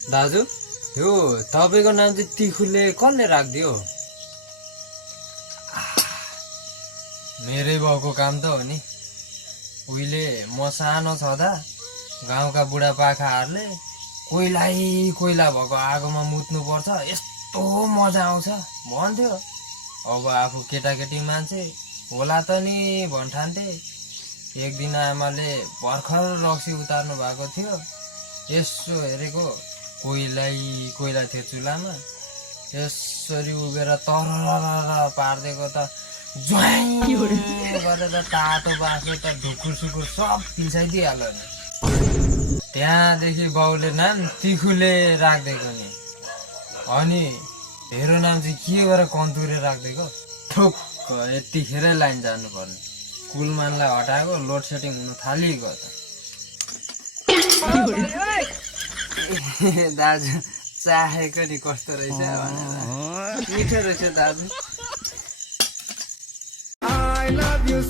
दाजु यो तपाईँको नाम चाहिँ तिखुले कसले राखिदियो? मेरै बाउको काम त हो नि। उहिले म सानो छँदा गाउँका बुढापाकाहरूले कोइला भएको आगोमा मुत्नु पर्छ, यस्तो मजा आउँछ भन्थ्यो। अब आफू केटाकेटी मान्छे होला त नि भन्ठान्थे। एक दिन आमाले भर्खर रक्सी उतार्नु भएको थियो, यसो हेरेको कोइला थियो चुलामा। यसरी उभिएर तरर पारिदिएको त ज्वाइँ गरेर तातो बाँसो त ढुकुर सुकुर सब पिल्साइदिइहाल्यो नि। त्यहाँदेखि बाउले नाम तिखुले राखिदिएको नि। अनि मेरो नाम चाहिँ के गरेर कन्तुरे राखिदिएको? ठोक्क यतिखेरै लाइन जानुपर्ने। कुलमानलाई हटाएको, लोड सेटिङ हुनु थालिएको त। दाजु चाहेको नि कस्तो रहेछ भनेर। मिठो रहेछ दाजु। I love you,